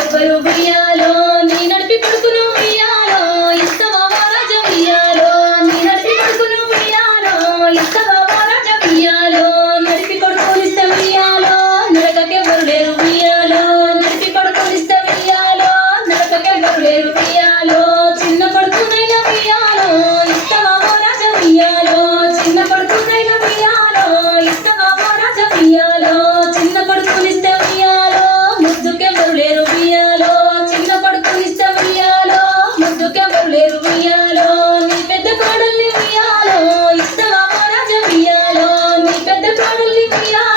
ఎవ్వరు ఉయ్యాలో నీ నడిపి కొడుకును ఉయ్యాలో ఇస్తావా రాజ ఉయ్యాలో నీ నడిపి కొడుకును ఉయ్యాలో ఇస్తావా రాజ ఉయ్యాలో నడిపి కొడుకునిస్తే ఉయ్యాలో నడకకెవ్వరు లేరు ఉయ్యాలో నడిపి కొడుకునిస్తే ఉయ్యాలో నడకకెవ్వరు లేరు ఉయ్యాలో చిన్న కొడుకునైనా ఉయ్యాలో ఇస్తావా రాజ ఉయ్యాలో చిన్న కొడుకునైనా ఉయ్యాలో ఇస్తావా రాజ ఉయ్యాలో చిన్న కొడుకునిస్తే ఉయ్యాలో ముద్దుకెవ్వరు లేరు ఉయ్యాలో చిన్న కొడుకునిస్తే ఉయ్యాలో ముద్దుకెవ్వరు లేరు ఉయ్యాలో నీ పెద్ద కోడల్ని ఉయ్యాలో ఇస్తావా రాజ ఉయ్యాలో నీ పెద్ద కోడల్ని ఉయ్యాలో